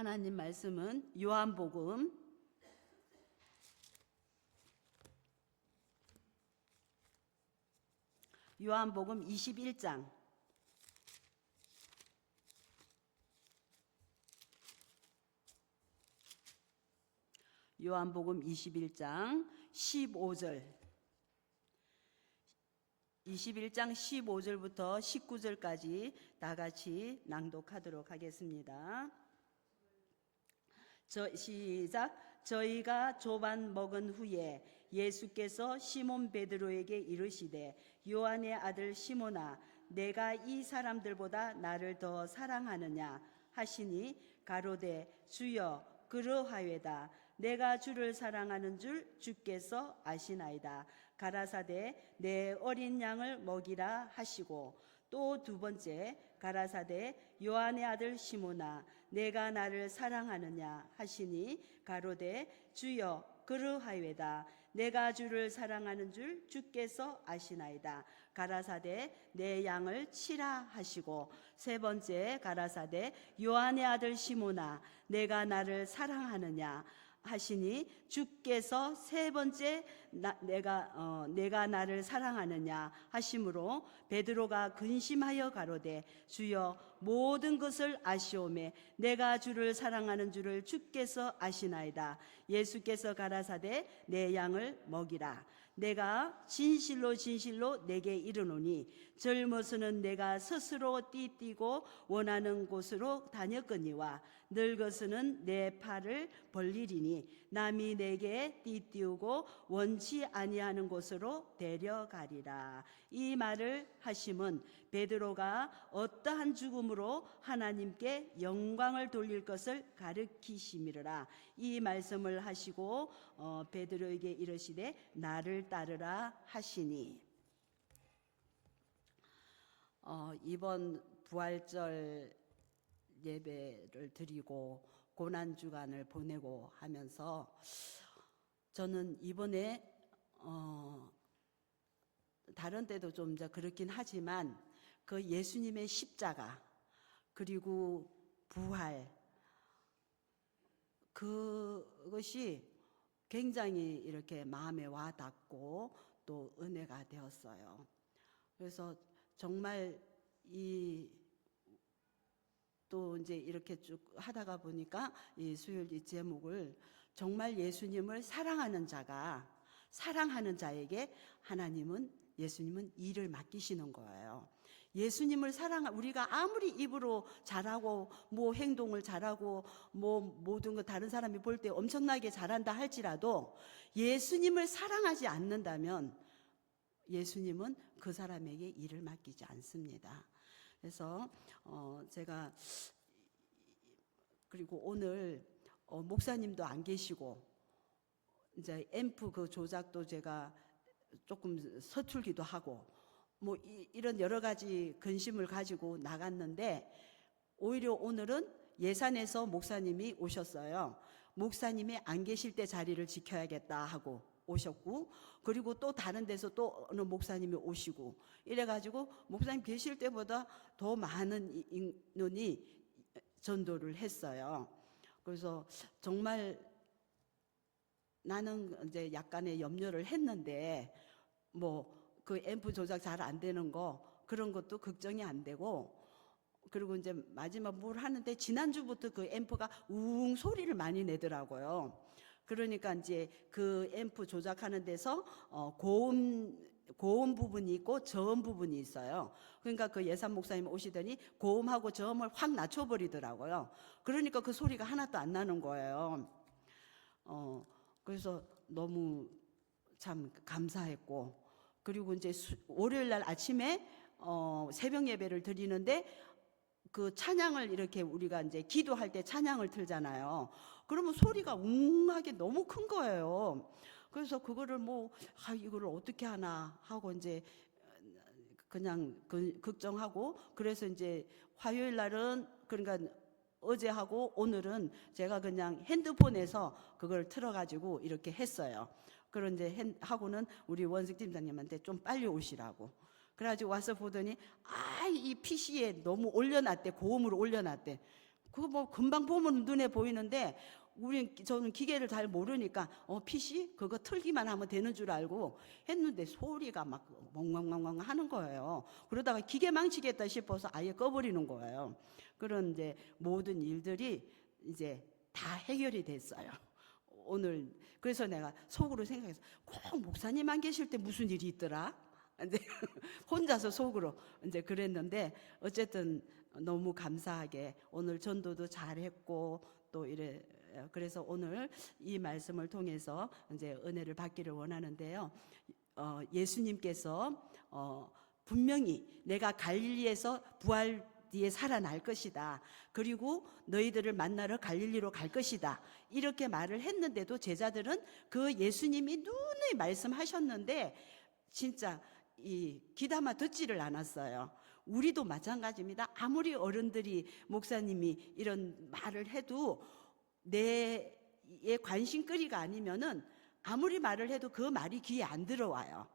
하나님 말씀은 요한복음 21장 요한복음 21장 15절 21장 15절부터 19절까지 다 같이 낭독하도록 하겠습니다. 시작. 저희가 조반 먹은 후에 예수께서 시몬 베드로에게 이르시되 요한의 아들 시몬아 내가 이 사람들보다 나를 더 사랑하느냐 하시니 가로되 주여 그러하외다. 내가 주를 사랑하는 줄 주께서 아시나이다. 가라사대 내 어린 양을 먹이라 하시고 또 두 번째 가라사대 요한의 아들 시몬아 내가 나를 사랑하느냐 하시니 가로되 주여 그러하외다. 내가 주를 사랑하는 줄 주께서 아시나이다. 가라사대 내 양을 치라 하시고 세 번째 가라사대 요한의 아들 시몬아 내가 나를 사랑하느냐 하시니 주께서 세 번째 내가 나를 사랑하느냐 하심으로 베드로가 근심하여 가로되 주여 모든 것을 아시오매 내가 주를 사랑하는 줄을 주께서 아시나이다. 예수께서 가라사대 내 양을 먹이라. 내가 진실로 진실로 내게 이르노니 젊어서는 내가 스스로 띠띠고 원하는 곳으로 다녔거니와 늙어서는 내 팔을 벌리리니 남이 내게 띠띠우고 원치 아니하는 곳으로 데려가리라. 이 말을 하심은 베드로가 어떠한 죽음으로 하나님께 영광을 돌릴 것을 가르치심이라. 이 말씀을 하시고 베드로에게 이르시되 나를 따르라 하시니. 이번 부활절 예배를 드리고 고난주간을 보내고 하면서 저는 이번에 다른 때도 좀 그렇긴 하지만 그 예수님의 십자가 그리고 부활 그것이 굉장히 이렇게 마음에 와 닿고 또 은혜가 되었어요. 그래서 정말 또 이제 이렇게 쭉 하다가 보니까 이 수요일 이 제목을 정말 예수님을 사랑하는 자에게 예수님은 일을 맡기시는 거예요. 예수님을 우리가 아무리 입으로 잘하고 뭐 행동을 잘하고 뭐 모든 거 다른 사람이 볼 때 엄청나게 잘한다 할지라도 예수님을 사랑하지 않는다면 예수님은 그 사람에게 일을 맡기지 않습니다. 그래서 제가 그리고 오늘 목사님도 안 계시고 이제 앰프 그 조작도 제가 조금 서툴기도 하고 뭐 이런 여러 가지 근심을 가지고 나갔는데 오히려 오늘은 예산에서 목사님이 오셨어요. 목사님이 안 계실 때 자리를 지켜야겠다 하고 오셨고 그리고 또 다른 데서 또 어느 목사님이 오시고 이래가지고 목사님 계실 때보다 더 많은 인원이 전도를 했어요. 그래서 정말 나는 이제 약간의 염려를 했는데 뭐 그 앰프 조작 잘 안 되는 거 그런 것도 걱정이 안 되고 그리고 이제 마지막 뭘 하는데 지난주부터 그 앰프가 웅 소리를 많이 내더라고요. 그러니까 이제 그 앰프 조작하는 데서 고음 부분이 있고 저음 부분이 있어요. 그러니까 그 예산 목사님 오시더니 고음하고 저음을 확 낮춰버리더라고요. 그러니까 그 소리가 하나도 안 나는 거예요. 그래서 너무 참 감사했고 그리고 이제 월요일 날 아침에 새벽 예배를 드리는데 그 찬양을 이렇게 우리가 이제 기도할 때 찬양을 틀잖아요. 그러면 소리가 웅하게 너무 큰 거예요. 그래서 그거를 이거를 어떻게 하나 하고 이제 그냥 걱정하고 그래서 이제 화요일 날은 그러니까 어제하고 오늘은 제가 그냥 핸드폰에서 그걸 틀어가지고 이렇게 했어요. 그런데 하고는 우리 원숙 팀장님한테 좀 빨리 오시라고. 그래가지고 와서 보더니 이 PC에 너무 올려놨대. 고음으로 올려놨대. 그거 뭐 금방 보면 눈에 보이는데 저는 기계를 잘 모르니까 PC 그거 틀기만 하면 되는 줄 알고 했는데 소리가 막 멍멍멍멍 하는 거예요. 그러다가 기계 망치겠다 싶어서 아예 꺼버리는 거예요. 그런 이제 모든 일들이 이제 다 해결이 됐어요. 오늘 그래서 내가 속으로 생각해서 꼭 목사님 안 계실 때 무슨 일이 있더라. 이제 혼자서 속으로 이제 그랬는데 어쨌든 너무 감사하게 오늘 전도도 잘했고 또 이래 그래서 오늘 이 말씀을 통해서 이제 은혜를 받기를 원하는데요. 예수님께서 분명히 내가 갈릴리에서 부활 뒤에 살아날 것이다. 그리고 너희들을 만나러 갈릴리로 갈 것이다. 이렇게 말을 했는데도 제자들은 그 예수님이 누누이 말씀하셨는데 진짜 이 귀담아 듣지를 않았어요. 우리도 마찬가지입니다. 아무리 어른들이 목사님이 이런 말을 해도 내 관심거리가 아니면은 아무리 말을 해도 그 말이 귀에 안 들어와요.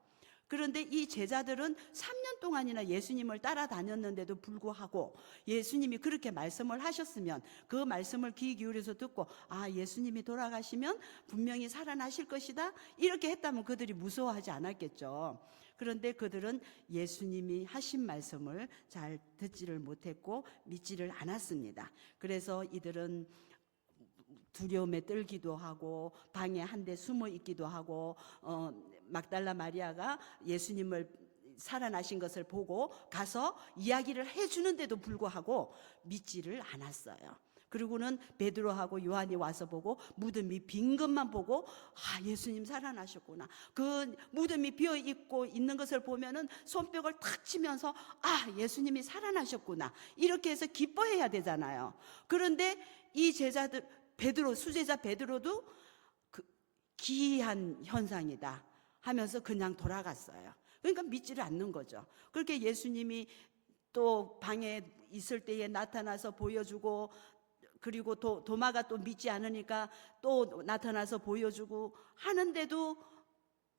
그런데 이 제자들은 3년 동안이나 예수님을 따라다녔는데도 불구하고 예수님이 그렇게 말씀을 하셨으면 그 말씀을 귀 기울여서 듣고 아, 예수님이 돌아가시면 분명히 살아나실 것이다 이렇게 했다면 그들이 무서워하지 않았겠죠. 그런데 그들은 예수님이 하신 말씀을 잘 듣지를 못했고 믿지를 않았습니다. 그래서 이들은 두려움에 떨기도 하고 방에 한 대 숨어 있기도 하고 막달라 마리아가 예수님을 살아나신 것을 보고 가서 이야기를 해주는데도 불구하고 믿지를 않았어요. 그리고는 베드로하고 요한이 와서 보고 무덤이 빈 것만 보고 아, 예수님 살아나셨구나. 그 무덤이 비어 있고 있는 것을 보면은 손뼉을 탁 치면서 아, 예수님이 살아나셨구나. 이렇게 해서 기뻐해야 되잖아요. 그런데 이 제자들 베드로 수제자 베드로도 그 기이한 현상이다 하면서 그냥 돌아갔어요. 그러니까 믿지를 않는 거죠. 그렇게 예수님이 또 방에 있을 때에 나타나서 보여주고 그리고 도마가 또 믿지 않으니까 또 나타나서 보여주고 하는데도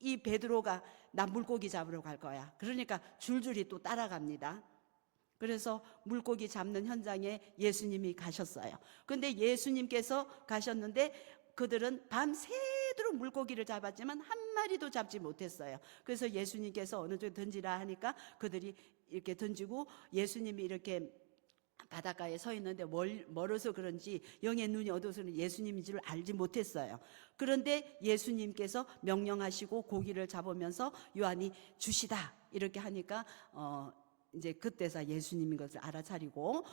이 베드로가 나 물고기 잡으러 갈 거야. 그러니까 줄줄이 또 따라갑니다. 그래서 물고기 잡는 현장에 예수님이 가셨어요. 근데 예수님께서 가셨는데 그들은 밤새도록 물고기를 잡았지만 한 마리도 잡지 못했어요. 그래서 예수님께서 어느 쪽에 던지라 하니까 그들이 이렇게 던지고 예수님이 이렇게 바닷가에 서 있는데 멀어서 그런지 영의 눈이 어두워서 예수님인 줄 알지 못했어요. 그런데 예수님께서 명령하시고 고기를 잡으면서 요한이 주시다 이렇게 하니까 이제 그때서 예수님인 것을 알아차리고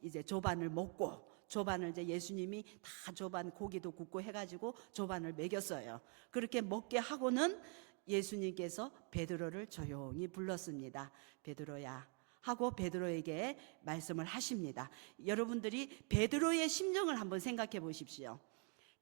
이제 조반을 먹고 조반을 이제 예수님이 다 조반 고기도 굽고 해가지고 조반을 먹였어요. 그렇게 먹게 하고는 예수님께서 베드로를 조용히 불렀습니다. 베드로야 하고 베드로에게 말씀을 하십니다. 여러분들이 베드로의 심정을 한번 생각해 보십시오.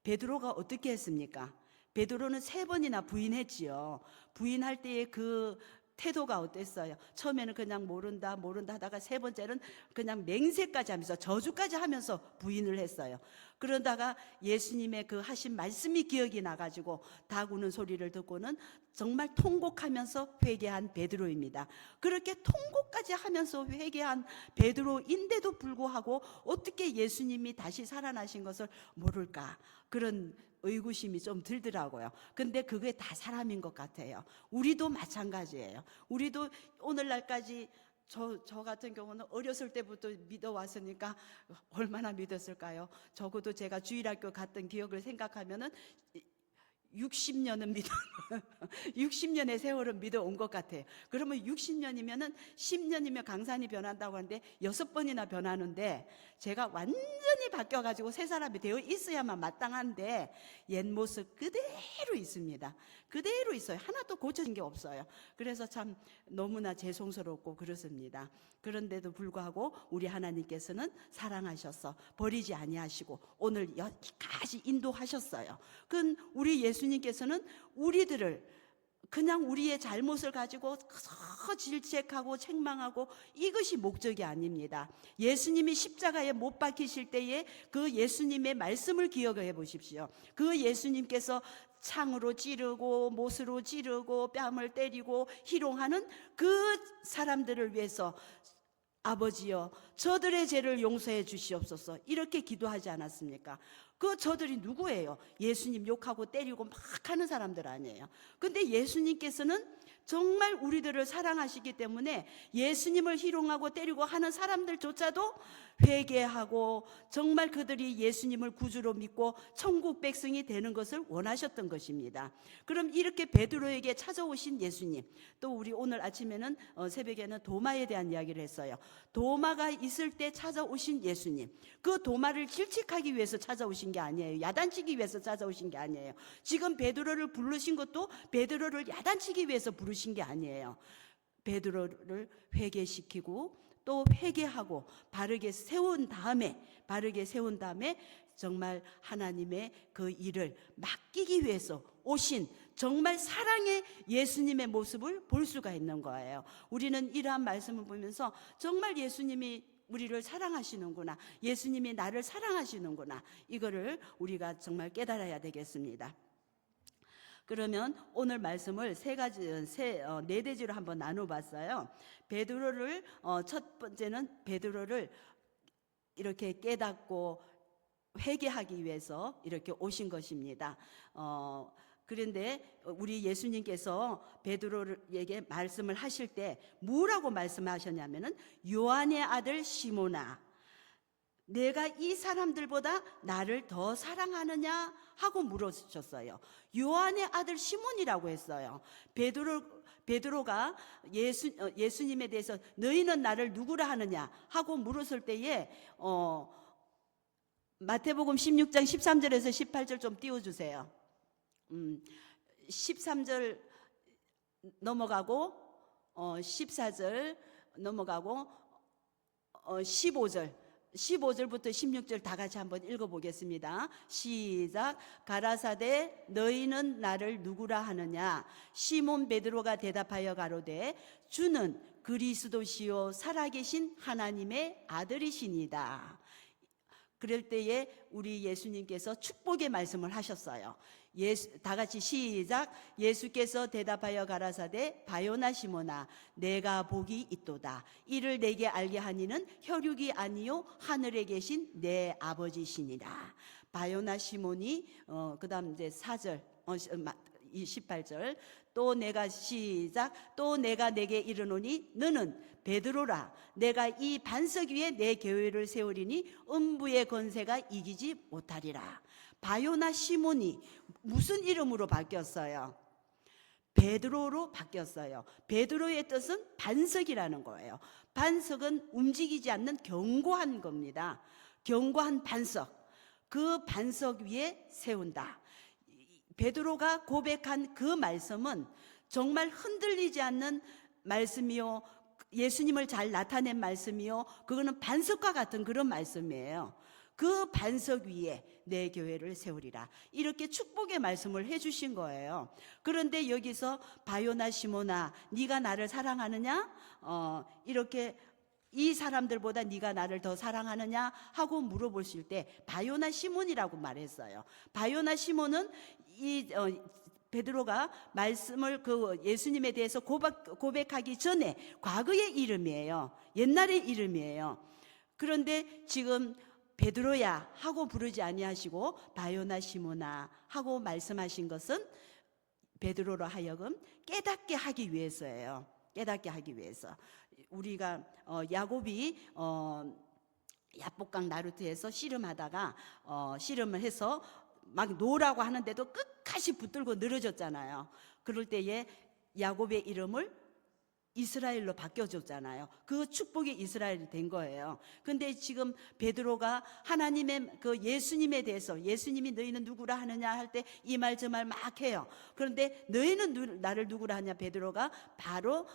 베드로가 어떻게 했습니까? 베드로는 3번이나 부인했지요. 부인할 때의 그 태도가 어땠어요? 처음에는 그냥 모른다 하다가 3번째는 그냥 맹세까지 하면서 저주까지 하면서 부인을 했어요. 그러다가 예수님의 그 하신 말씀이 기억이 나가지고 다구는 소리를 듣고는 정말 통곡하면서 회개한 베드로입니다. 그렇게 통곡까지 하면서 회개한 베드로인데도 불구하고 어떻게 예수님이 다시 살아나신 것을 모를까? 그런 의구심이 좀 들더라고요. 근데 그게 다 사람인 것 같아요. 우리도 마찬가지예요. 우리도 오늘날까지 저 같은 경우는 어렸을 때부터 믿어왔으니까 얼마나 믿었을까요? 적어도 제가 주일학교 갔던 기억을 생각하면은 60년은 60년의 세월은 믿어온 것 같아요. 그러면 60년이면은 10년이면 강산이 변한다고 하는데 6번이나 변하는데 제가 완전히 바뀌어가지고 새 사람이 되어 있어야만 마땅한데 옛 모습 그대로 있습니다. 그대로 있어요. 하나도 고쳐진 게 없어요. 그래서 참 너무나 죄송스럽고 그렇습니다. 그런데도 불구하고 우리 하나님께서는 사랑하셔서 버리지 아니하시고 오늘 여기까지 인도하셨어요. 그 우리 예수님께서는 우리들을 그냥 우리의 잘못을 가지고 질책하고 책망하고 이것이 목적이 아닙니다. 예수님이 십자가에 못 박히실 때에 그 예수님의 말씀을 기억해 보십시오. 그 예수님께서 창으로 찌르고 못으로 찌르고 뺨을 때리고 희롱하는 그 사람들을 위해서 아버지여 저들의 죄를 용서해 주시옵소서 이렇게 기도하지 않았습니까? 그 저들이 누구예요? 예수님 욕하고 때리고 막 하는 사람들 아니에요. 근데 예수님께서는 정말 우리들을 사랑하시기 때문에 예수님을 희롱하고 때리고 하는 사람들조차도 회개하고 정말 그들이 예수님을 구주로 믿고 천국 백성이 되는 것을 원하셨던 것입니다. 그럼 이렇게 베드로에게 찾아오신 예수님, 또 우리 오늘 아침에는 새벽에는 도마에 대한 이야기를 했어요. 도마가 있을 때 찾아오신 예수님, 그 도마를 질책하기 위해서 찾아오신 게 아니에요. 야단치기 위해서 찾아오신 게 아니에요. 지금 베드로를 부르신 것도 베드로를 야단치기 위해서 부르신 게 아니에요. 베드로를 회개시키고 또 회개하고 바르게 세운 다음에 정말 하나님의 그 일을 맡기기 위해서 오신 정말 사랑의 예수님의 모습을 볼 수가 있는 거예요. 우리는 이러한 말씀을 보면서 정말 예수님이 우리를 사랑하시는구나, 예수님이 나를 사랑하시는구나, 이거를 우리가 정말 깨달아야 되겠습니다. 그러면 오늘 말씀을 네 대지로 한번 나눠봤어요. 베드로를 첫 번째는 베드로를 이렇게 깨닫고 회개하기 위해서 이렇게 오신 것입니다. 그런데 우리 예수님께서 베드로에게 말씀을 하실 때 뭐라고 말씀하셨냐면은 요한의 아들 시몬아, 내가 이 사람들보다 나를 더 사랑하느냐 하고 물으셨어요. 요한의 아들 시몬이라고 했어요. 베드로가 예수님에 대해서 너희는 나를 누구라 하느냐 하고 물었을 때에 마태복음 16장 13절에서 18절 좀 띄워주세요. 13절 넘어가고 14절 넘어가고 15절부터 16절 다 같이 한번 읽어보겠습니다. 시작. 가라사대 너희는 나를 누구라 하느냐? 시몬 베드로가 대답하여 가로되 주는 그리스도시요 살아계신 하나님의 아들이시니다. 그럴 때에 우리 예수님께서 축복의 말씀을 하셨어요. 다 같이 시작. 예수께서 대답하여 가라사대 바요나 시몬아 내가 복이 있도다. 이를 내게 알게 하니는 혈육이 아니요 하늘에 계신 내 아버지시니라. 바요나 시몬이 그다음 이제 4절 18절 또 내가 시작. 또 내가 내게 이르노니 너는 베드로라. 내가 이 반석 위에 내 교회를 세우리니 음부의 권세가 이기지 못하리라. 바요나 시몬이 무슨 이름으로 바뀌었어요? 베드로로 바뀌었어요. 베드로의 뜻은 반석이라는 거예요. 반석은 움직이지 않는 견고한 겁니다. 견고한 반석. 그 반석 위에 세운다. 베드로가 고백한 그 말씀은 정말 흔들리지 않는 말씀이요, 예수님을 잘 나타낸 말씀이요, 그거는 반석과 같은 그런 말씀이에요. 그 반석 위에 내 교회를 세우리라. 이렇게 축복의 말씀을 해주신 거예요. 그런데 여기서 바요나 시몬아 네가 나를 사랑하느냐? 이렇게 이 사람들보다 네가 나를 더 사랑하느냐 하고 물어보실 때 바요나 시몬이라고 말했어요. 바요나 시몬은 베드로가 말씀을 그 예수님에 대해서 고백하기 전에 과거의 이름이에요. 옛날의 이름이에요. 그런데 지금 베드로야 하고 부르지 아니하시고 바요나 시몬아 하고 말씀하신 것은 베드로로 하여금 깨닫게 하기 위해서예요. 깨닫게 하기 위해서. 우리가 야곱이 야복강 나루트에서 씨름하다가 씨름을 해서 막 놓으라고 하는데도 끝까지 붙들고 늘어졌잖아요. 그럴 때에 야곱의 이름을 이스라엘로 바뀌어줬잖아요. 그 축복이 이스라엘이 된 거예요. 근데 지금 베드로가 하나님의 그 예수님에 대해서 예수님이 너희는 누구라 하느냐 할 때 이 말 저 말 막 해요. 그런데 너희는 나를 누구라 하냐? 베드로가 바로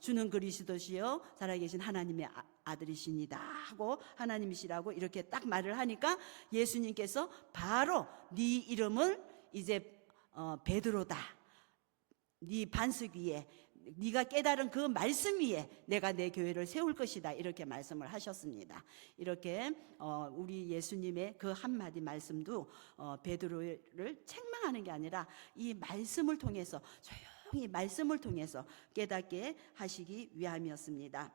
주는 그리스도시요 살아계신 하나님의 아들이십니다 하고 하나님이시라고 이렇게 딱 말을 하니까 예수님께서 바로 네 이름을 이제 베드로다. 네 반석 위에 네가 깨달은 그 말씀 위에 내가 내 교회를 세울 것이다 이렇게 말씀을 하셨습니다. 이렇게 우리 예수님의 그 한마디 말씀도 베드로를 책망하는 게 아니라 이 말씀을 통해서 조용히 말씀을 통해서 깨닫게 하시기 위함이었습니다.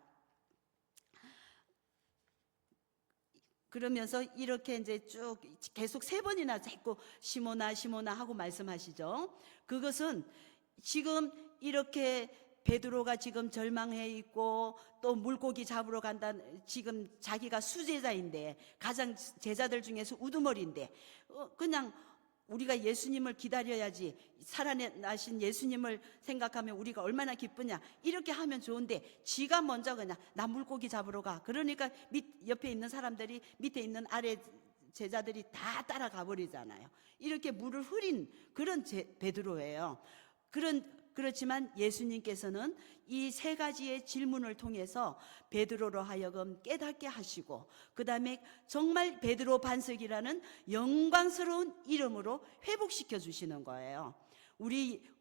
그러면서 이렇게 이제 쭉 계속 3번이나 자꾸 시모나 시모나 하고 말씀하시죠. 그것은 지금 이렇게 베드로가 지금 절망해 있고 또 물고기 잡으러 간다, 지금 자기가 수제자인데 가장 제자들 중에서 우두머리인데 그냥 우리가 예수님을 기다려야지, 살아나신 예수님을 생각하면 우리가 얼마나 기쁘냐 이렇게 하면 좋은데 지가 먼저 그냥 나 물고기 잡으러 가. 그러니까 옆에 있는 사람들이, 밑에 있는 아래 제자들이 다 따라가 버리잖아요. 이렇게 물을 흐린 그런 베드로예요. 그렇지만 예수님께서는 이 3가지의 질문을 통해서 베드로로 하여금 깨닫게 하시고, 그 다음에 정말 베드로 반석이라는 영광스러운 이름으로 회복시켜 주시는 거예요.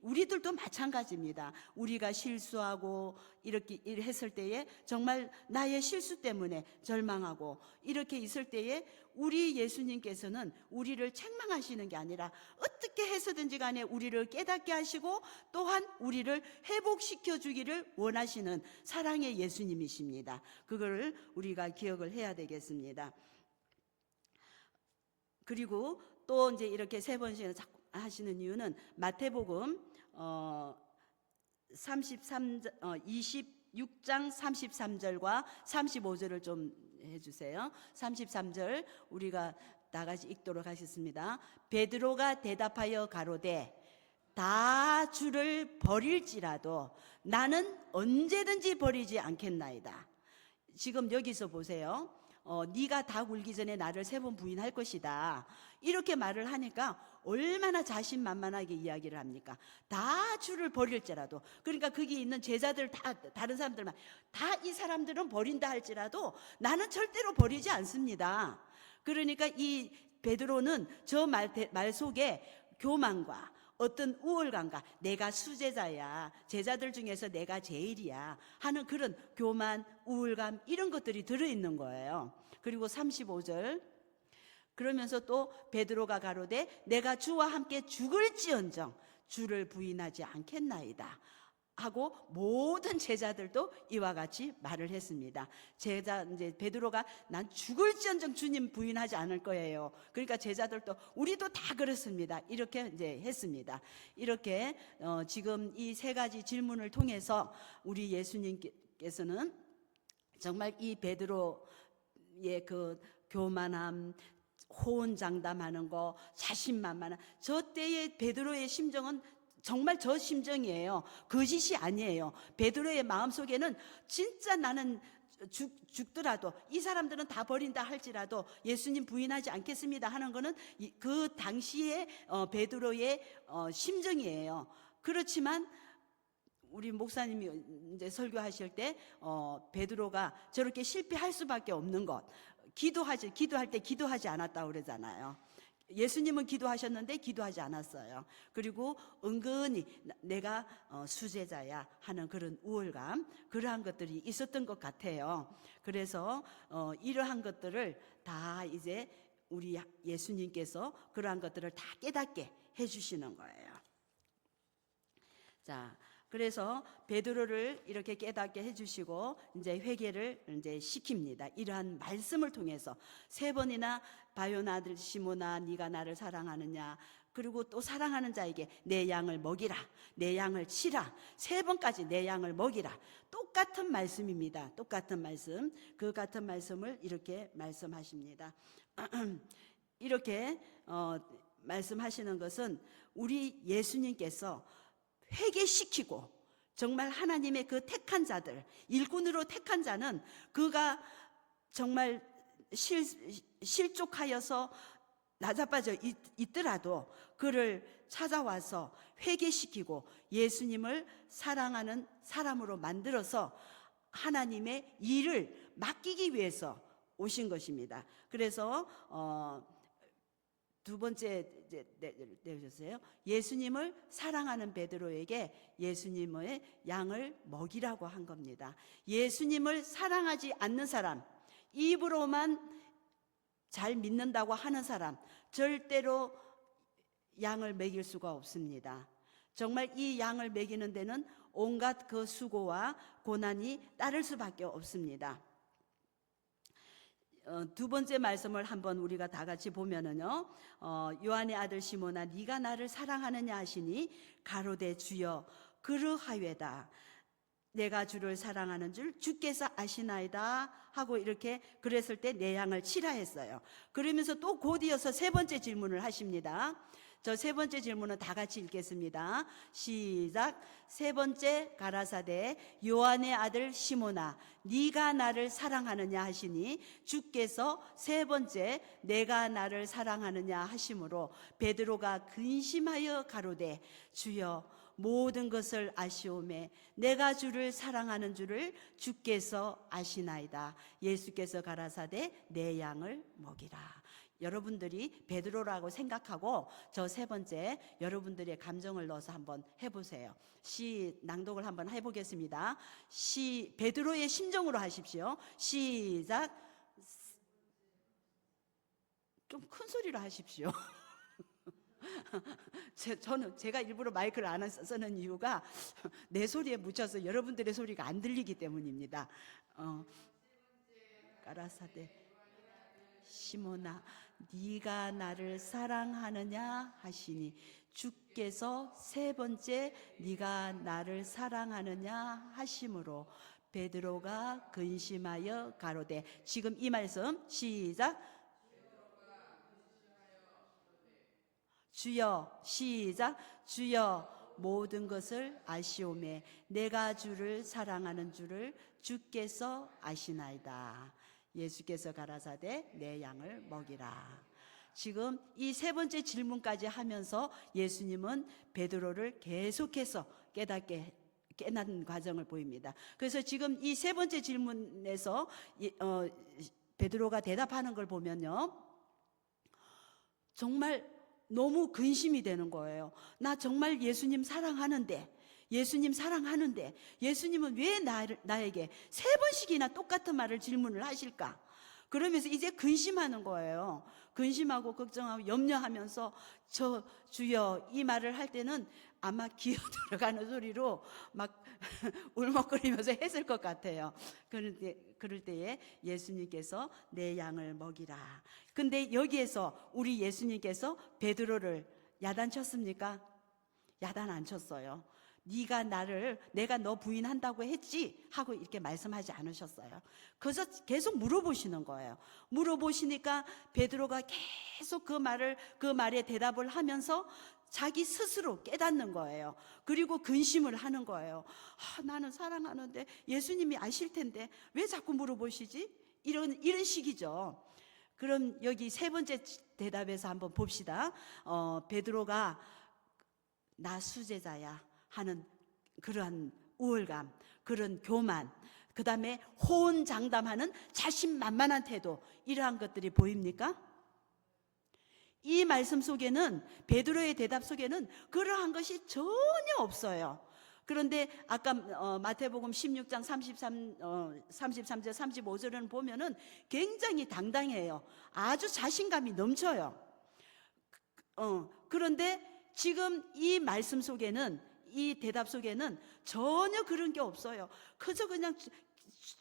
우리들도 마찬가지입니다. 우리가 실수하고 이렇게 했을 때에 정말 나의 실수 때문에 절망하고 이렇게 있을 때에 우리 예수님께서는 우리를 책망하시는 게 아니라 어떻게 해서든지 간에 우리를 깨닫게 하시고 또한 우리를 회복시켜 주기를 원하시는 사랑의 예수님이십니다. 그거를 우리가 기억을 해야 되겠습니다. 그리고 또 이제 이렇게 3번씩이나 자꾸 하시는 이유는 마태복음 26장 33절과 35절을 좀 해주세요. 33절 우리가 나같이 읽도록 하겠습니다. 베드로가 대답하여 가로되 다 주를 버릴지라도 나는 언제든지 버리지 않겠나이다. 지금 여기서 보세요. 네가 닭 울기 전에 나를 3번 부인할 것이다. 이렇게 말을 하니까 얼마나 자신만만하게 이야기를 합니까? 다 주를 버릴지라도, 그러니까 거기 있는 제자들 다, 다른 사람들만 다 이 사람들은 버린다 할지라도 나는 절대로 버리지 않습니다. 그러니까 이 베드로는 저 말 속에 교만과 어떤 우월감과 내가 수제자야, 제자들 중에서 내가 제일이야 하는 그런 교만, 우월감 이런 것들이 들어있는 거예요. 그리고 35절 그러면서 또 베드로가 가로되 내가 주와 함께 죽을지언정 주를 부인하지 않겠나이다 하고 모든 제자들도 이와 같이 말을 했습니다. 이제 베드로가 난 죽을지언정 주님 부인하지 않을 거예요. 그러니까 제자들도 우리도 다 그렇습니다. 이렇게 이제 했습니다. 이렇게 지금 이 3가지 질문을 통해서 우리 예수님께서는 정말 이 베드로의 그 교만함, 호언장담하는 거, 자신만만한 저 때의 베드로의 심정은 정말 저 심정이에요. 거짓이 아니에요. 베드로의 마음속에는 진짜 나는 죽더라도 이 사람들은 다 버린다 할지라도 예수님 부인하지 않겠습니다 하는 거는 그 당시의 베드로의 심정이에요. 그렇지만 우리 목사님이 이제 설교하실 때 베드로가 저렇게 실패할 수밖에 없는 것, 기도할 때 기도하지 않았다고 그러잖아요. 예수님은 기도하셨는데 기도하지 않았어요. 그리고 은근히 내가 수제자야 하는 그런 우월감, 그러한 것들이 있었던 것 같아요. 그래서 이러한 것들을 다 이제 우리 예수님께서 그러한 것들을 다 깨닫게 해주시는 거예요. 자, 그래서 베드로를 이렇게 깨닫게 해주시고 이제 회개를 이제 시킵니다. 이러한 말씀을 통해서 3번이나 바요나 아들 시모나 네가 나를 사랑하느냐, 그리고 또 사랑하는 자에게 내 양을 먹이라, 내 양을 치라, 3번까지 내 양을 먹이라. 똑같은 말씀입니다. 똑같은 말씀, 그 같은 말씀을 이렇게 말씀하십니다. 이렇게 말씀하시는 것은 우리 예수님께서 회개시키고 정말 하나님의 그 택한 자들, 일꾼으로 택한 자는 그가 정말 실족하여서 나자빠져 있더라도 그를 찾아와서 회개시키고 예수님을 사랑하는 사람으로 만들어서 하나님의 일을 맡기기 위해서 오신 것입니다. 그래서 2번째 내주세요. 예수님을 사랑하는 베드로에게 예수님의 양을 먹이라고 한 겁니다. 예수님을 사랑하지 않는 사람, 입으로만 잘 믿는다고 하는 사람, 절대로 양을 먹일 수가 없습니다. 정말 이 양을 먹이는 데는 온갖 그 수고와 고난이 따를 수밖에 없습니다. 두 번째 말씀을 한번 우리가 다 같이 보면은요, 요한의 아들 시몬아, 네가 나를 사랑하느냐 하시니 가로되 주여 그러하외다. 내가 주를 사랑하는 줄 주께서 아시나이다 하고 이렇게 그랬을 때 내 양을 치라 했어요. 그러면서 또 곧 이어서 세 번째 질문을 하십니다. 저 세 번째 질문은 다 같이 읽겠습니다. 시작. 세 번째 가라사대 요한의 아들 시몬아 네가 나를 사랑하느냐 하시니 주께서 세 번째 내가 나를 사랑하느냐 하심으로 베드로가 근심하여 가로되 주여 모든 것을 아시오매 내가 주를 사랑하는 줄을 주께서 아시나이다. 예수께서 가라사대 내 양을 먹이라. 여러분들이 베드로라고 생각하고 저 세 번째 여러분들의 감정을 넣어서 한번 해보세요. 낭독을 한번 해보겠습니다. 베드로의 심정으로 하십시오. 시작. 좀 큰 소리로 하십시오. 제가 일부러 마이크를 안 쓰는 이유가 내 소리에 묻혀서 여러분들의 소리가 안 들리기 때문입니다. 가라사대 시몬아 네가 나를 사랑하느냐 하시니 주께서 세 번째 네가 나를 사랑하느냐 하심으로 베드로가 근심하여 가로되. 지금 이 말씀 시작. 주여 시작. 주여 모든 것을 아시오매 내가 주를 사랑하는 줄을 주께서 아시나이다. 예수께서 가라사대 내 양을 먹이라. 지금 이 세 번째 질문까지 하면서 예수님은 베드로를 계속해서 깨닫는 과정을 보입니다. 그래서 지금 이 세 번째 질문에서 베드로가 대답하는 걸 보면요, 정말 너무 근심이 되는 거예요. 나 정말 예수님 사랑하는데 예수님은 왜 나에게 세 번씩이나 똑같은 말을 질문을 하실까? 그러면서 이제 근심하는 거예요. 근심하고 걱정하고 염려하면서 저 주여 이 말을 할 때는 아마 기어 들어가는 소리로 막 울먹거리면서 했을 것 같아요. 그럴 때에 예수님께서 내 양을 먹이라. 근데 여기에서 우리 예수님께서 베드로를 야단쳤습니까? 야단 안 쳤어요. 내가 너 부인한다고 했지? 하고 이렇게 말씀하지 않으셨어요. 그래서 계속 물어보시는 거예요. 물어보시니까 베드로가 계속 그 말에 대답을 하면서 자기 스스로 깨닫는 거예요. 그리고 근심을 하는 거예요. 나는 사랑하는데 예수님이 아실 텐데 왜 자꾸 물어보시지? 이런 식이죠. 그럼 여기 세 번째 대답에서 한번 봅시다. 베드로가 나 수제자야 하는 그러한 우월감, 그런 교만, 그 다음에 호언장담하는 자신만만한 태도, 이러한 것들이 보입니까? 이 말씀 속에는, 베드로의 대답 속에는 그러한 것이 전혀 없어요. 그런데 아까 마태복음 16장 33절 35절을 보면은 굉장히 당당해요. 아주 자신감이 넘쳐요. 그런데 지금 이 말씀 속에는, 이 대답 속에는 전혀 그런 게 없어요. 그저 그냥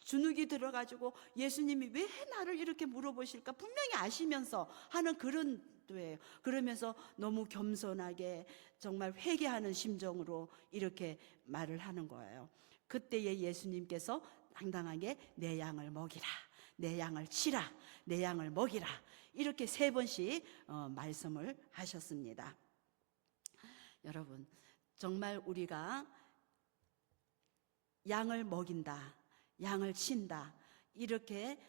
주눅이 들어가지고 예수님이 왜 나를 이렇게 물어보실까 분명히 아시면서 하는 그런 도예요. 그러면서 너무 겸손하게 정말 회개하는 심정으로 이렇게 말을 하는 거예요. 그때에 예수님께서 당당하게 내 양을 먹이라, 내 양을 치라, 내 양을 먹이라, 이렇게 세 번씩 말씀을 하셨습니다. 여러분, 정말 우리가 양을 먹인다, 양을 친다, 이렇게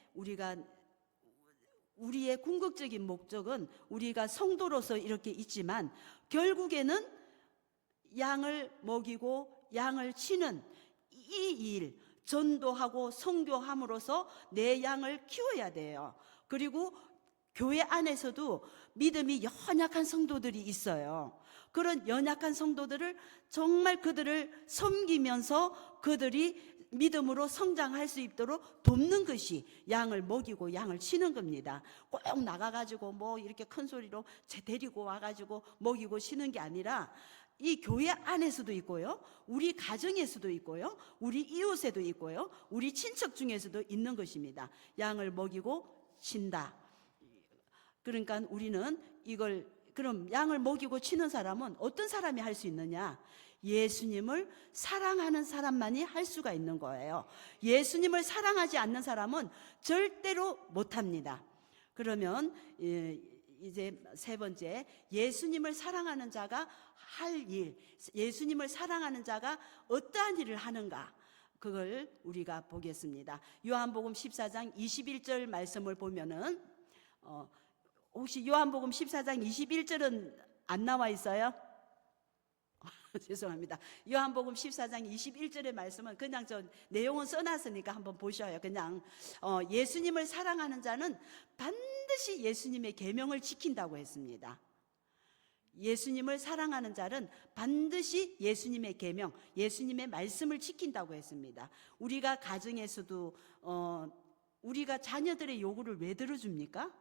우리의 궁극적인 목적은 우리가 성도로서 이렇게 있지만 결국에는 양을 먹이고 양을 치는 이 일, 전도하고 선교함으로써 내 양을 키워야 돼요. 그리고 교회 안에서도 믿음이 연약한 성도들이 있어요. 그런 연약한 성도들을 정말 그들을 섬기면서 그들이 믿음으로 성장할 수 있도록 돕는 것이 양을 먹이고 양을 치는 겁니다. 꼭 나가가지고 뭐 이렇게 큰 소리로 데리고 와가지고 먹이고 치는 게 아니라 이 교회 안에서도 있고요, 우리 가정에서도 있고요, 우리 이웃에도 있고요, 우리 친척 중에서도 있는 것입니다. 양을 먹이고 친다. 그러니까 우리는 이걸, 그럼 양을 먹이고 치는 사람은 어떤 사람이 할 수 있느냐? 예수님을 사랑하는 사람만이 할 수가 있는 거예요. 예수님을 사랑하지 않는 사람은 절대로 못합니다. 그러면 이제 세 번째, 예수님을 사랑하는 자가 할 일, 예수님을 사랑하는 자가 어떠한 일을 하는가, 그걸 우리가 보겠습니다. 요한복음 14장 21절 말씀을 보면은 혹시 요한복음 14장 21절은 안 나와 있어요? 죄송합니다. 요한복음 14장 21절의 말씀은 그냥 저 내용은 써놨으니까 한번 보셔요. 그냥 예수님을 사랑하는 자는 반드시 예수님의 계명을 지킨다고 했습니다. 예수님을 사랑하는 자는 반드시 예수님의 계명, 예수님의 말씀을 지킨다고 했습니다. 우리가 가정에서도 우리가 자녀들의 요구를 왜 들어줍니까?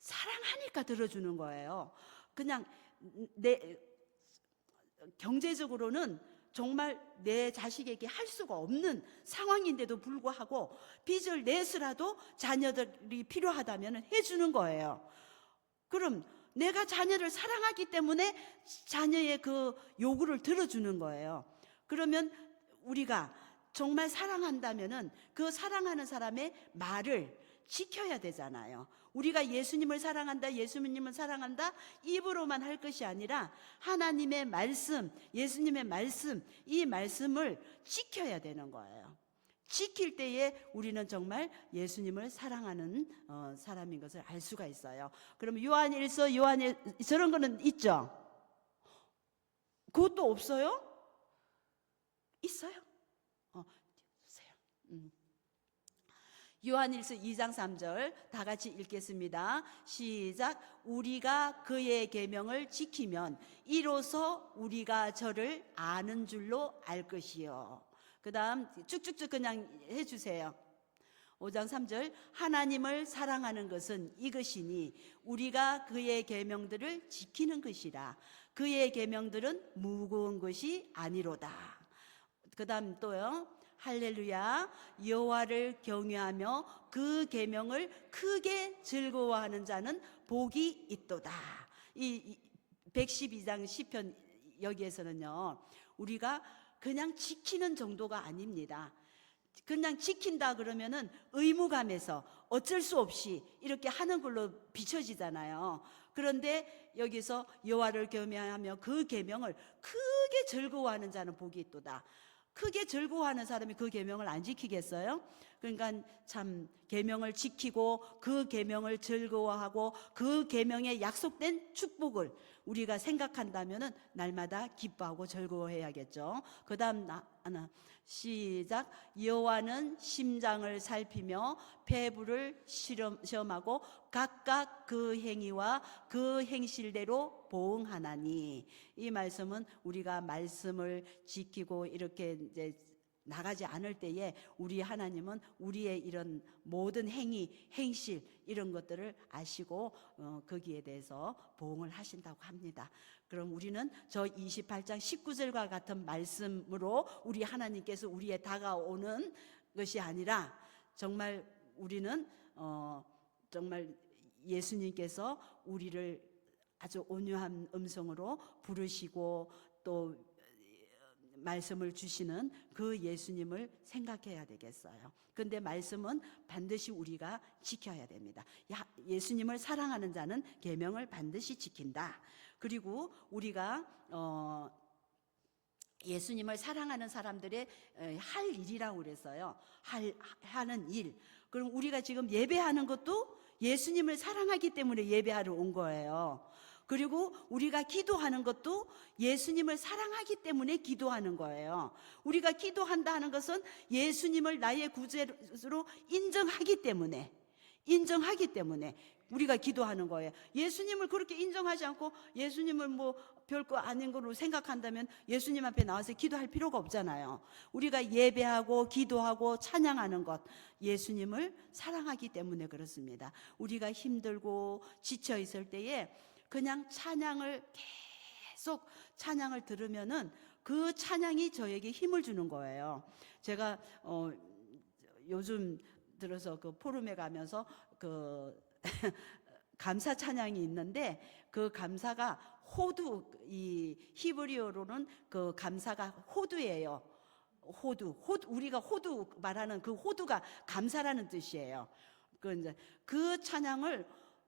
사랑하니까 들어주는 거예요. 그냥 경제적으로는 정말 내 자식에게 할 수가 없는 상황인데도 불구하고 빚을 내서라도 자녀들이 필요하다면 해주는 거예요. 그럼 내가 자녀를 사랑하기 때문에 자녀의 그 요구를 들어주는 거예요. 그러면 우리가 정말 사랑한다면은 그 사랑하는 사람의 말을 지켜야 되잖아요. 우리가 예수님을 사랑한다, 예수님을 사랑한다 입으로만 할 것이 아니라 하나님의 말씀, 예수님의 말씀, 이 말씀을 지켜야 되는 거예요. 지킬 때에 우리는 정말 예수님을 사랑하는 사람인 것을 알 수가 있어요. 그럼 요한일서, 저런 거는 있죠? 그것도 없어요? 있어요? 주세요. 요한일서 2장 3절 다 같이 읽겠습니다. 시작. 우리가 그의 계명을 지키면 이로써 우리가 저를 아는 줄로 알 것이요. 그 다음 쭉쭉쭉 그냥 해주세요. 5장 3절 하나님을 사랑하는 것은 이것이니 우리가 그의 계명들을 지키는 것이라. 그의 계명들은 무거운 것이 아니로다. 그 다음 또요. 할렐루야. 여호와를 경외하며 그 계명을 크게 즐거워하는 자는 복이 있도다. 이 112장 시편 여기에서는요, 우리가 그냥 지키는 정도가 아닙니다. 그냥 지킨다 그러면은 의무감에서 어쩔 수 없이 이렇게 하는 걸로 비춰지잖아요. 그런데 여기서 여호와를 경외하며 그 계명을 크게 즐거워하는 자는 복이 있도다. 크게 즐거워하는 사람이 그 계명을 안 지키겠어요? 그러니까 참 계명을 지키고 그 계명을 즐거워하고 그 계명에 약속된 축복을 우리가 생각한다면은 날마다 기뻐하고 즐거워해야겠죠. 그다음 하나 시작. 여호와는 심장을 살피며 폐부를 시험하고 각각 그 행위와 그 행실대로 보응하나니. 이 말씀은 우리가 말씀을 지키고 이렇게 이제 나가지 않을 때에 우리 하나님은 우리의 이런 모든 행위, 행실 이런 것들을 아시고 거기에 대해서 보응을 하신다고 합니다. 그럼 우리는 저 28장 19절과 같은 말씀으로 우리 하나님께서 우리에 다가오는 것이 아니라 정말 우리는 정말 예수님께서 우리를 아주 온유한 음성으로 부르시고 또 말씀을 주시는 그 예수님을 생각해야 되겠어요. 그런데 말씀은 반드시 우리가 지켜야 됩니다. 예수님을 사랑하는 자는 계명을 반드시 지킨다. 그리고 우리가 예수님을 사랑하는 사람들의 할 일이라고 그랬어요. 하는 일. 그럼 우리가 지금 예배하는 것도 예수님을 사랑하기 때문에 예배하러 온 거예요. 그리고 우리가 기도하는 것도 예수님을 사랑하기 때문에 기도하는 거예요. 우리가 기도한다 하는 것은 예수님을 나의 구주로 인정하기 때문에 우리가 기도하는 거예요. 예수님을 그렇게 인정하지 않고 예수님을 뭐 별거 아닌 걸로 생각한다면 예수님 앞에 나와서 기도할 필요가 없잖아요. 우리가 예배하고 기도하고 찬양하는 것, 예수님을 사랑하기 때문에 그렇습니다. 우리가 힘들고 지쳐 있을 때에 그냥 계속 찬양을 들으면은 그 찬양이 저에게 힘을 주는 거예요. 제가 요즘 들어서 그 포럼에 가면서 그 감사 찬양이 있는데, 그 감사가 호두, 이 히브리어로는 그 감사가 호두예요. 호두, 우리가 호두 말하는 그 호두가 감사라는 뜻이에요. 그 이제 그 찬양을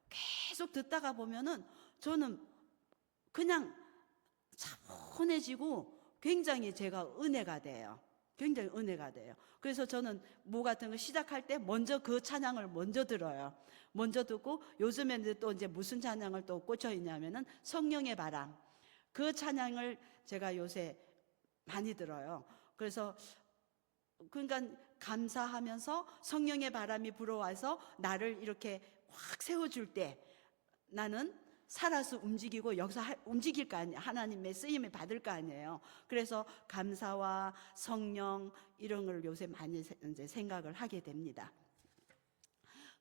계속 듣다가 보면은 저는 그냥 차분해지고 굉장히 제가 은혜가 돼요. 굉장히 은혜가 돼요. 그래서 저는 뭐 같은 거 시작할 때 먼저 그 찬양을 먼저 들어요. 먼저 듣고, 요즘에는 또 이제 무슨 찬양을 또 꽂혀 있냐면은 성령의 바람. 그 찬양을 제가 요새 많이 들어요. 그래서 그러니까 감사하면서 성령의 바람이 불어와서 나를 이렇게 확 세워줄 때 나는 살아서 움직이고 움직일 거 아니에요. 하나님의 쓰임을 받을 거 아니에요. 그래서 감사와 성령 이런 걸 요새 많이 이제 생각을 하게 됩니다.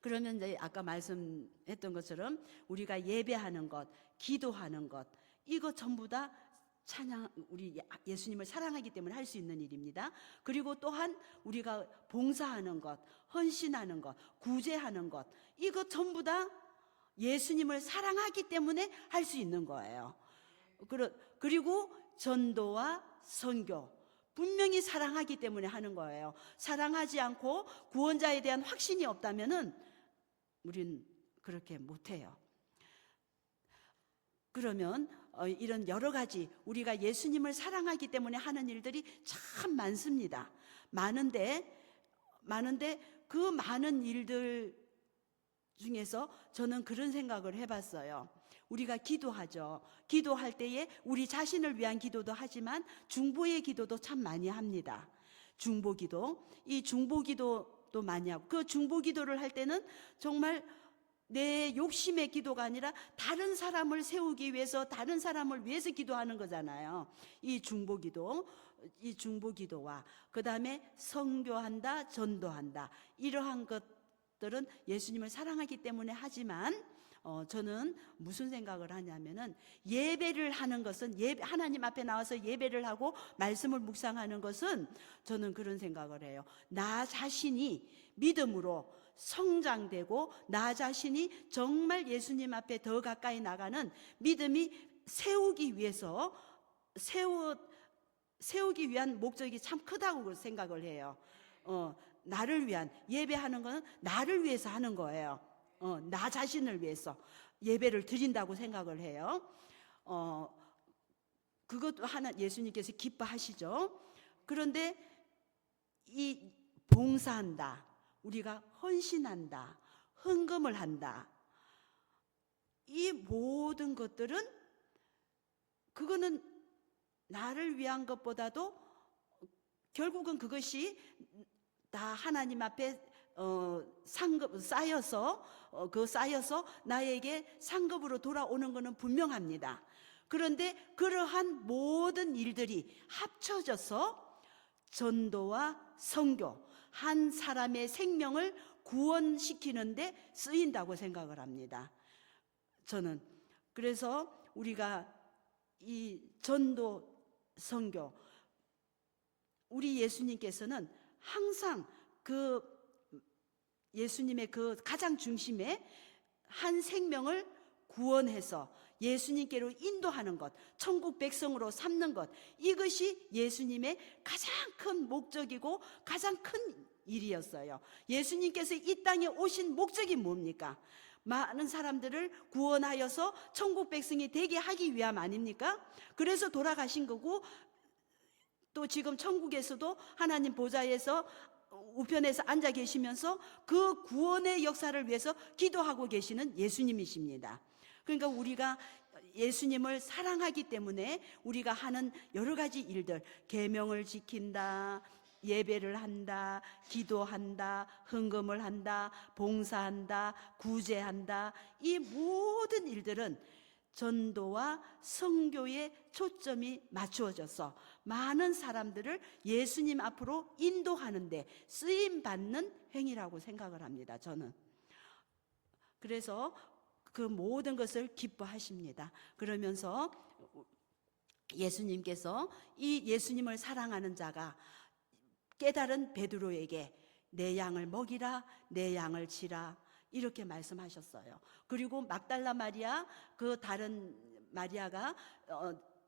그러면 이제 아까 말씀했던 것처럼 우리가 예배하는 것, 기도하는 것, 이거 전부 다 찬양, 우리 예수님을 사랑하기 때문에 할 수 있는 일입니다. 그리고 또한 우리가 봉사하는 것, 헌신하는 것, 구제하는 것, 이거 전부 다 예수님을 사랑하기 때문에 할 수 있는 거예요. 그리고 전도와 선교, 분명히 사랑하기 때문에 하는 거예요. 사랑하지 않고 구원자에 대한 확신이 없다면은 우린 그렇게 못해요. 그러면 이런 여러 가지 우리가 예수님을 사랑하기 때문에 하는 일들이 참 많습니다. 많은데 그 많은 일들 중에서 저는 그런 생각을 해봤어요. 우리가 기도하죠. 기도할 때에 우리 자신을 위한 기도도 하지만 중보의 기도도 참 많이 합니다. 중보기도, 이 중보기도도 많이 하고, 그 중보기도를 할 때는 정말 내 욕심의 기도가 아니라 다른 사람을 세우기 위해서, 다른 사람을 위해서 기도하는 거잖아요. 이 중보기도와 그 다음에 선교한다, 전도한다, 이러한 것들은 예수님을 사랑하기 때문에 하지만 저는 무슨 생각을 하냐면은, 예배를 하는 것은, 하나님 앞에 나와서 예배를 하고 말씀을 묵상하는 것은 저는 그런 생각을 해요. 나 자신이 믿음으로 성장되고 나 자신이 정말 예수님 앞에 더 가까이 나가는 믿음이 세우기 위한 목적이 참 크다고 생각을 해요. 나를 위한, 예배하는 것은 나를 위해서 하는 거예요. 나 자신을 위해서 예배를 드린다고 생각을 해요. 그것도 하나 예수님께서 기뻐하시죠. 그런데 이 봉사한다, 우리가 헌신한다, 헌금을 한다, 이 모든 것들은 그거는 나를 위한 것보다도 결국은 그것이 다 하나님 앞에 상급 쌓여서 나에게 상급으로 돌아오는 것은 분명합니다. 그런데 그러한 모든 일들이 합쳐져서 전도와 선교, 한 사람의 생명을 구원시키는데 쓰인다고 생각을 합니다. 저는 그래서 우리가 이 전도, 선교, 우리 예수님께서는 항상 그 예수님의 그 가장 중심에 한 생명을 구원해서 예수님께로 인도하는 것, 천국 백성으로 삼는 것, 이것이 예수님의 가장 큰 목적이고 가장 큰 일이었어요. 예수님께서 이 땅에 오신 목적이 뭡니까? 많은 사람들을 구원하여서 천국 백성이 되게 하기 위함 아닙니까? 그래서 돌아가신 거고, 또 지금 천국에서도 하나님 보좌에서 우편에서 앉아 계시면서 그 구원의 역사를 위해서 기도하고 계시는 예수님이십니다. 그러니까 우리가 예수님을 사랑하기 때문에 우리가 하는 여러 가지 일들, 계명을 지킨다, 예배를 한다, 기도한다, 헌금을 한다, 봉사한다, 구제한다, 이 모든 일들은 전도와 선교에 초점이 맞추어져서 많은 사람들을 예수님 앞으로 인도하는데 쓰임받는 행위라고 생각을 합니다. 저는. 그래서 그 모든 것을 기뻐하십니다. 그러면서 예수님께서 이 예수님을 사랑하는 자가 깨달은 베드로에게 내 양을 먹이라, 내 양을 치라, 이렇게 말씀하셨어요. 그리고 막달라 마리아, 그 다른 마리아가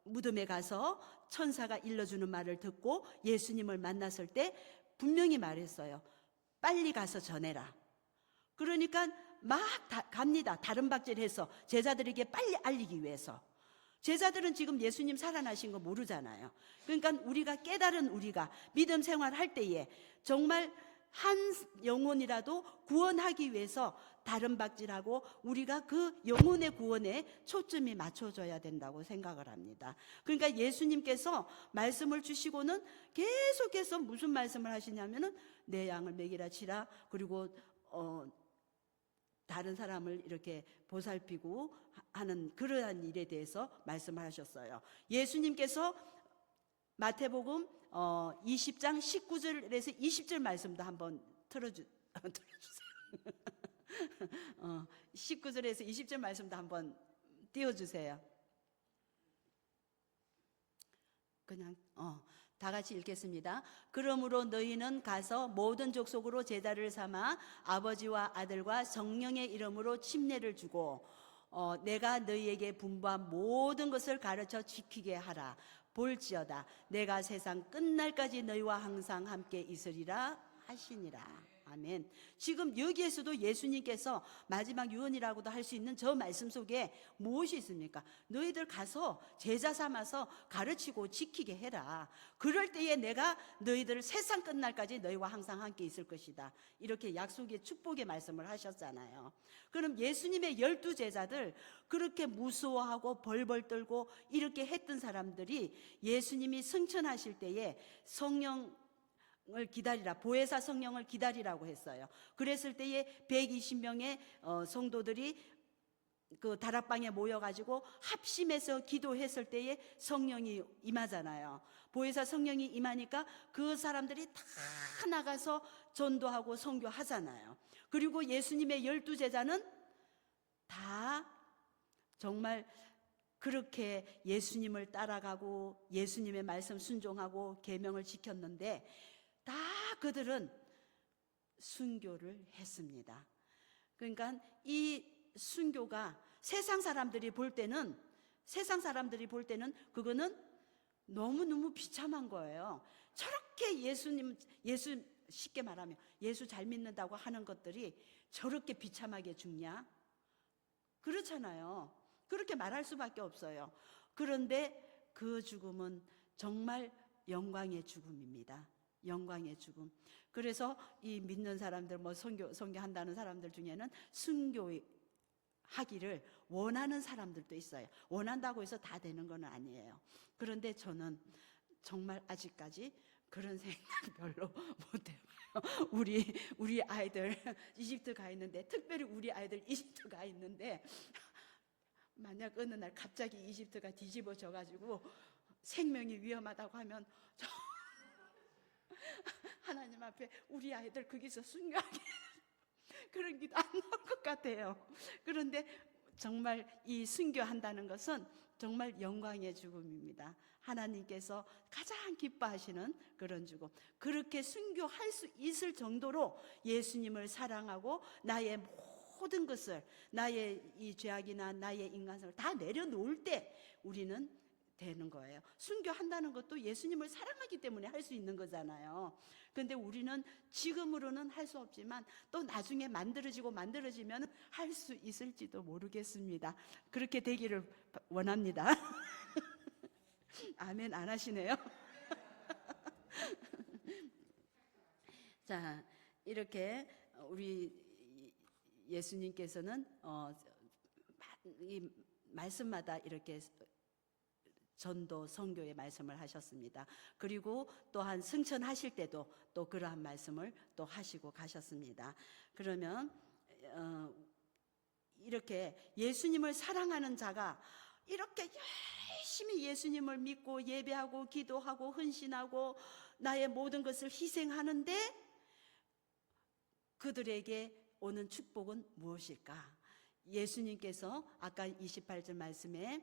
무덤에 가서 천사가 일러주는 말을 듣고 예수님을 만났을 때 분명히 말했어요. 빨리 가서 전해라. 그러니까 막 갑니다. 다른 박질해서 제자들에게 빨리 알리기 위해서. 제자들은 지금 예수님 살아나신 거 모르잖아요. 그러니까 우리가 깨달은, 우리가 믿음 생활할 때에 정말 한 영혼이라도 구원하기 위해서 다른 박질하고 우리가 그 영혼의 구원에 초점이 맞춰져야 된다고 생각을 합니다. 그러니까 예수님께서 말씀을 주시고는 계속해서 무슨 말씀을 하시냐면은 내 양을 먹이라 치라, 그리고 다른 사람을 이렇게 보살피고 하는 그러한 일에 대해서 말씀을 하셨어요. 예수님께서 마태복음 20장 19절에서 20절 말씀도 한번 틀어주세요. 19절에서 20절 말씀도 한번 띄워주세요. 그냥 다 같이 읽겠습니다. 그러므로 너희는 가서 모든 족속으로 제자를 삼아 아버지와 아들과 성령의 이름으로 침례를 주고 내가 너희에게 분부한 모든 것을 가르쳐 지키게 하라. 볼지어다 내가 세상 끝날까지 너희와 항상 함께 있으리라 하시니라. 아멘. 지금 여기에서도 예수님께서 마지막 유언이라고도 할 수 있는 저 말씀 속에 무엇이 있습니까? 너희들 가서 제자 삼아서 가르치고 지키게 해라. 그럴 때에 내가 너희들을 세상 끝날까지 너희와 항상 함께 있을 것이다. 이렇게 약속의 축복의 말씀을 하셨잖아요. 그럼 예수님의 12 제자들, 그렇게 무서워하고 벌벌 떨고 이렇게 했던 사람들이 예수님이 승천하실 때에 성령을 기다리라, 보혜사 성령을 기다리라고 했어요. 그랬을 때에 120명의 성도들이 그 다락방에 모여가지고 합심해서 기도했을 때에 성령이 임하잖아요. 보혜사 성령이 임하니까 그 사람들이 다 나가서 전도하고 선교하잖아요. 그리고 예수님의 12 제자는 다 정말 그렇게 예수님을 따라가고 예수님의 말씀 순종하고 계명을 지켰는데 다 그들은 순교를 했습니다. 그러니까 이 순교가 세상 사람들이 볼 때는 그거는 너무너무 비참한 거예요. 저렇게 예수 쉽게 말하면 예수 잘 믿는다고 하는 것들이 저렇게 비참하게 죽냐? 그렇잖아요. 그렇게 말할 수밖에 없어요. 그런데 그 죽음은 정말 영광의 죽음입니다. 영광의 죽음. 그래서 이 믿는 사람들, 선교한다는 사람들 중에는 순교하기를 원하는 사람들도 있어요. 원한다고 해서 다 되는 건 아니에요. 그런데 저는 정말 아직까지 그런 생각 별로 못 해봐요. 우리 아이들 이집트 가 있는데, 특별히 우리 아이들 이집트 가 있는데, 만약 어느 날 갑자기 이집트가 뒤집어져가지고 생명이 위험하다고 하면 하나님 앞에 우리 아이들 거기서 순교하게 그런 기도 안 나올 것 같아요. 그런데 정말 이 순교한다는 것은 정말 영광의 죽음입니다. 하나님께서 가장 기뻐하시는 그런 죽음. 그렇게 순교할 수 있을 정도로 예수님을 사랑하고 나의 모든 것을, 나의 이 죄악이나 나의 인간성을 다 내려놓을 때 우리는 되는 거예요. 순교한다는 것도 예수님을 사랑하기 때문에 할 수 있는 거잖아요. 그런데 우리는 지금으로는 할 수 없지만 또 나중에 만들어지면 할 수 있을지도 모르겠습니다. 그렇게 되기를 원합니다. 아멘 안 하시네요. 자, 이렇게 우리 예수님께서는 이 말씀마다 이렇게 전도, 선교의 말씀을 하셨습니다. 그리고 또한 승천하실 때도 또 그러한 말씀을 또 하시고 가셨습니다. 그러면 이렇게 예수님을 사랑하는 자가 이렇게 열심히 예수님을 믿고 예배하고 기도하고 헌신하고 나의 모든 것을 희생하는데 그들에게 오는 축복은 무엇일까? 예수님께서 아까 28절 말씀에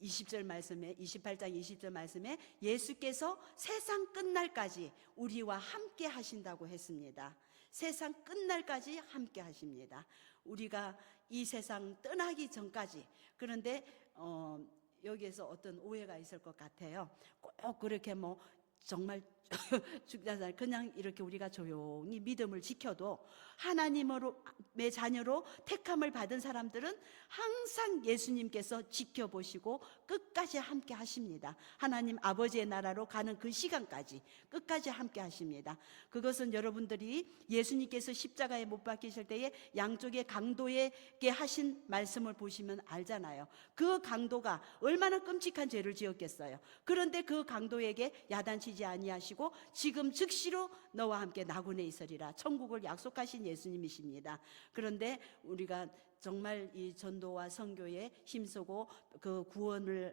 20절 말씀에 28장 20절 말씀에 예수께서 세상 끝날까지 우리와 함께 하신다고 했습니다. 세상 끝날까지 함께 하십니다. 우리가 이 세상 떠나기 전까지. 그런데 여기에서 어떤 오해가 있을 것 같아요. 꼭 그렇게 뭐 정말 죽자살 그냥 이렇게 우리가 조용히 믿음을 지켜도 하나님의 자녀로 택함을 받은 사람들은 항상 예수님께서 지켜보시고 끝까지 함께 하십니다. 하나님 아버지의 나라로 가는 그 시간까지 끝까지 함께 하십니다. 그것은 여러분들이 예수님께서 십자가에 못 박히실 때에 양쪽의 강도에게 하신 말씀을 보시면 알잖아요. 그 강도가 얼마나 끔찍한 죄를 지었겠어요. 그런데 그 강도에게 야단치지 아니하시고 지금 즉시로 너와 함께 나군에 있으리라 천국을 약속하신 예수님이십니다. 그런데 우리가 정말 이 전도와 선교에 힘쓰고 그 구원을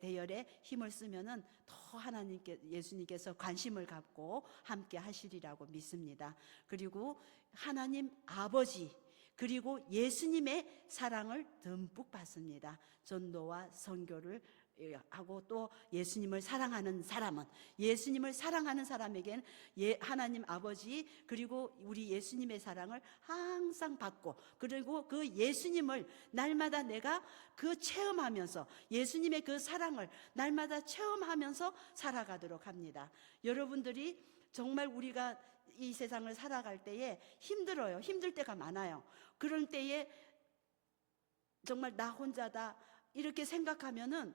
대열에 힘을 쓰면은 더 예수님께서 관심을 갖고 함께 하시리라고 믿습니다. 그리고 하나님 아버지 그리고 예수님의 사랑을 듬뿍 받습니다. 전도와 선교를 하고 또 예수님을 사랑하는 사람에게는 하나님 아버지 그리고 우리 예수님의 사랑을 항상 받고 그리고 그 예수님을 날마다 내가 그 체험하면서 예수님의 그 사랑을 날마다 체험하면서 살아가도록 합니다. 여러분들이 정말 우리가 이 세상을 살아갈 때에 힘들어요. 힘들 때가 많아요. 그럴 때에 정말 나 혼자다 이렇게 생각하면은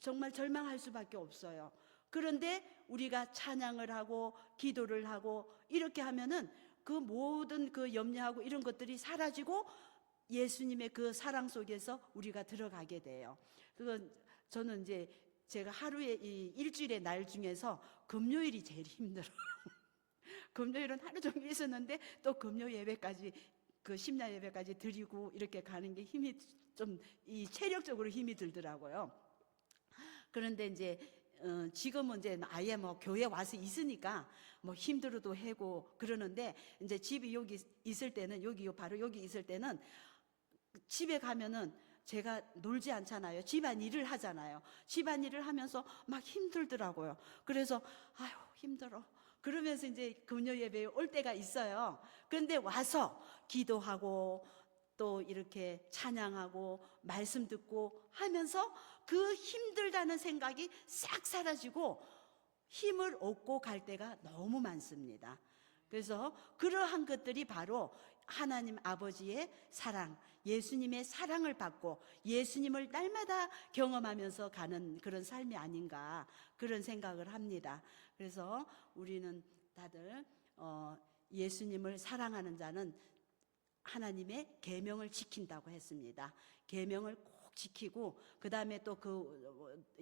정말 절망할 수밖에 없어요. 그런데 우리가 찬양을 하고 기도를 하고 이렇게 하면은 그 모든 그 염려하고 이런 것들이 사라지고 예수님의 그 사랑 속에서 우리가 들어가게 돼요. 그건 저는 이제 제가 하루에 이 일주일의 날 중에서 금요일이 제일 힘들어요. 금요일은 하루 종일 있었는데 또 금요 예배까지 그 심야 예배까지 드리고 이렇게 가는 게 힘이 좀 이 체력적으로 힘이 들더라고요. 그런데 이제 지금은 이제 아예 뭐 교회 와서 있으니까 뭐 힘들어도 하고 그러는데 이제 집이 여기 있을 때는 바로 여기 있을 때는 집에 가면은 제가 놀지 않잖아요. 집안일을 하잖아요. 집안일을 하면서 막 힘들더라고요. 그래서 아유 힘들어. 그러면서 이제 금요 예배에 올 때가 있어요. 그런데 와서 기도하고 또 이렇게 찬양하고 말씀 듣고 하면서 그 힘들다는 생각이 싹 사라지고 힘을 얻고 갈 때가 너무 많습니다. 그래서 그러한 것들이 바로 하나님 아버지의 사랑, 예수님의 사랑을 받고 예수님을 날마다 경험하면서 가는 그런 삶이 아닌가 그런 생각을 합니다. 그래서 우리는 다들 예수님을 사랑하는 자는 하나님의 계명을 지킨다고 했습니다. 계명을 꼭 지키고 그 다음에 또 그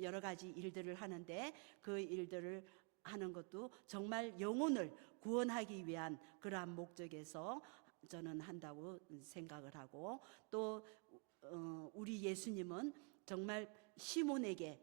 여러 가지 일들을 하는데 그 일들을 하는 것도 정말 영혼을 구원하기 위한 그러한 목적에서 저는 한다고 생각을 하고 또 우리 예수님은 정말 시몬에게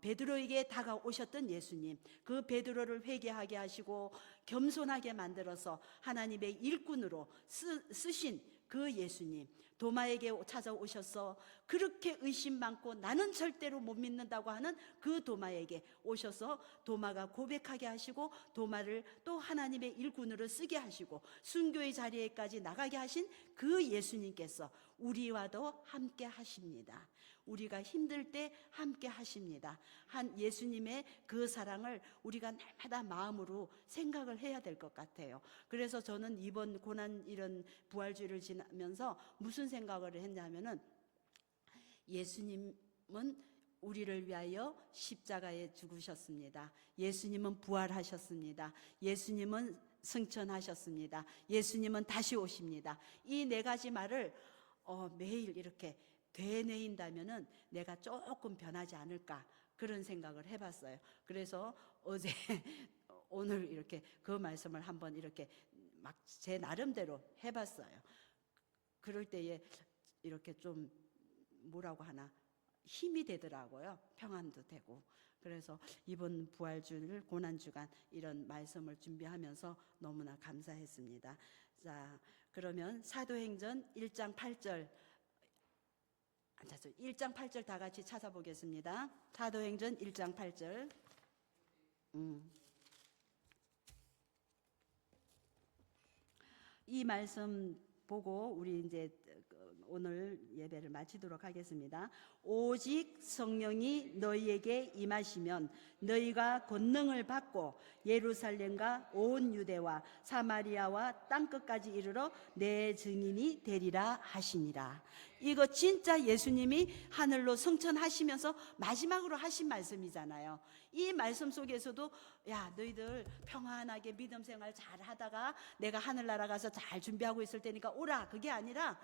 베드로에게 다가오셨던 예수님, 그 베드로를 회개하게 하시고 겸손하게 만들어서 하나님의 일꾼으로 쓰신 그 예수님, 도마에게 찾아오셔서 그렇게 의심 많고 나는 절대로 못 믿는다고 하는 그 도마에게 오셔서 도마가 고백하게 하시고 도마를 또 하나님의 일꾼으로 쓰게 하시고 순교의 자리에까지 나가게 하신 그 예수님께서 우리와도 함께 하십니다. 우리가 힘들 때 함께 하십니다. 한 예수님의 그 사랑을 우리가 날마다 마음으로 생각을 해야 될 것 같아요. 그래서 저는 이번 고난 이런 부활주의를 지나면서 무슨 생각을 했냐면은 예수님은 우리를 위하여 십자가에 죽으셨습니다. 예수님은 부활하셨습니다. 예수님은 승천하셨습니다. 예수님은 다시 오십니다. 이 네 가지 말을 매일 이렇게 되뇌인다면은 내가 조금 변하지 않을까 그런 생각을 해봤어요. 그래서 어제 오늘 이렇게 그 말씀을 한번 이렇게 막 제 나름대로 해봤어요. 그럴 때에 이렇게 좀 뭐라고 하나 힘이 되더라고요. 평안도 되고. 그래서 이번 부활주일 고난주간 이런 말씀을 준비하면서 너무나 감사했습니다. 자, 그러면 사도행전 1장 8절 앉아서 1장 8절 다 같이 찾아보겠습니다. 사도행전 1장 8절. 이 말씀 보고 우리 이제 오늘 예배를 마치도록 하겠습니다. 오직 성령이 너희에게 임하시면 너희가 권능을 받고 예루살렘과 온 유대와 사마리아와 땅끝까지 이르러 내 증인이 되리라 하시니라. 이거 진짜 예수님이 하늘로 승천하시면서 마지막으로 하신 말씀이잖아요. 이 말씀 속에서도 야, 너희들 평안하게 믿음 생활 잘 하다가 내가 하늘나라 가서 잘 준비하고 있을 테니까 오라, 그게 아니라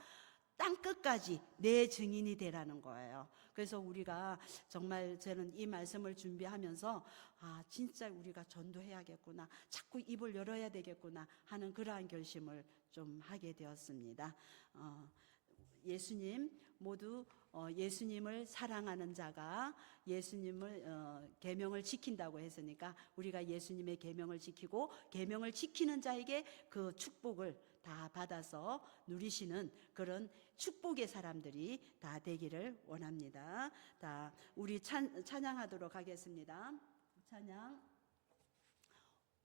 땅끝까지 내 증인이 되라는 거예요. 그래서 우리가 정말 저는 이 말씀을 준비하면서 아, 진짜 우리가 전도해야겠구나, 자꾸 입을 열어야 되겠구나 하는 그러한 결심을 좀 하게 되었습니다. 예수님 모두 예수님을 사랑하는 자가 예수님을 계명을 지킨다고 했으니까 우리가 예수님의 계명을 지키고 계명을 지키는 자에게 그 축복을 다 받아서 누리시는 그런 축복의 사람들이 다 되기를 원합니다. 다 우리 찬양하도록 하겠습니다. 찬양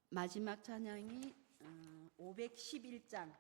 마지막 찬양이 511장